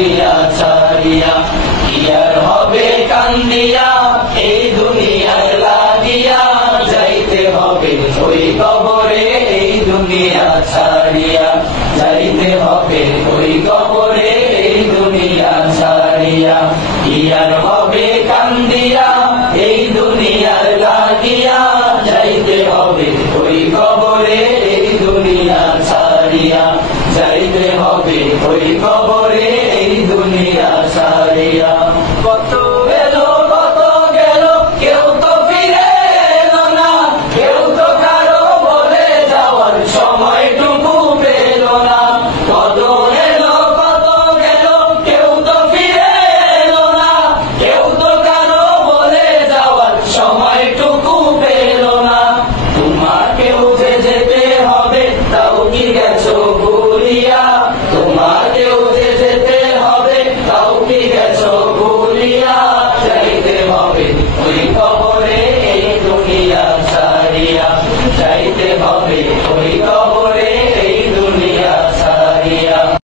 লাগিয়া ছাড়িয়া, ইয়ার হবে কান্দিয়া এই দুনিয়ার লাগিয়া, যাইতে হবে ওই কবরে এই দুনিয়া ছাড়িয়া, যাইতে হবে ওই কবরে এই দুনিয়া ছাড়িয়া। ইয়ার হবে কান্দিয়া এই দুনিয়ার লাগিয়া, যাইতে হবে ওই কবরে এই দুনিয়া ছাড়িয়া, যাইতে হবে ওই কবরে